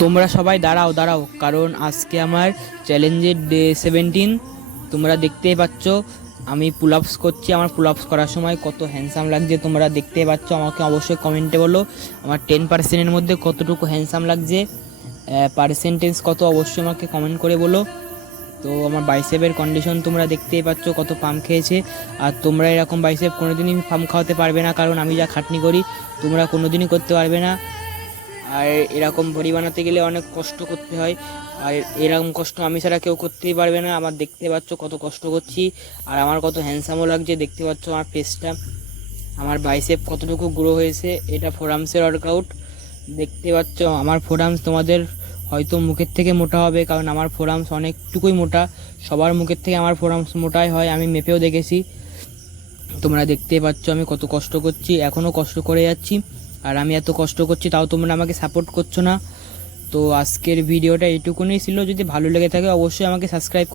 তোমরা সবাই দাঁড়াও দাঁড়াও, কারণ আজকে আমার চ্যালেঞ্জের ডে 17। তোমরা দেখতেই পাচ্ছ আমি পুল আপস করছি। আমার পুল আপস করার সময় কত হ্যান্ডসাম লাগছে তোমরা দেখতেই পাচ্ছ। আমাকে অবশ্যই কমেন্টে বলো আমার 10%-এর মধ্যে কতটুকু হ্যান্ডসাম লাগছে, পার্সেন্টেজ কত অবশ্যই আমাকে কমেন্ট করে বলো। তো আমার বাইসেপের কন্ডিশন তোমরা দেখতেই পাচ্ছ কত পাম্প খেয়েছে। আর তোমরা এরকম বাইসেপ কোনোদিনই পাম্প খাওয়াতে পারবে না, কারণ আমি যা খাটনি করি তোমরা কোনোদিনই করতে পারবে না। আর এরকম বডি বানাতে গেলে অনেক কষ্ট করতে হয়, আর এরকম কষ্ট আমি ছাড়া কেউ করতেই পারবে না। আমার দেখতে পাচ্ছ কত কষ্ট করছি, আর আমার কত হ্যান্ডসামও লাগছে। দেখতে পাচ্ছ আমার ফেসটা, আমার বাইসেপ কতটুকু গ্রো হয়েছে। এটা ফোরামসের ওয়ার্কআউট। দেখতে পাচ্ছ আমার ফোরামস তোমাদের হয়তো মুখের থেকে মোটা হবে, কারণ আমার ফোরামস অনেকটুকুই মোটা। সবার মুখের থেকে আমার ফোরামস মোটাই হয়, আমি মেপেও দেখেছি। তোমরা দেখতেই পাচ্ছ আমি কত কষ্ট করছি, এখনও কষ্ট করে যাচ্ছি। আর আমি এত কষ্ট করছি তাও তোমরা আমাকে সাপোর্ট করছো না। তো আজকের ভিডিওটা এইটুকুনই ছিল। যদি ভালো লেগে থাকে অবশ্যই আমাকে সাবস্ক্রাইব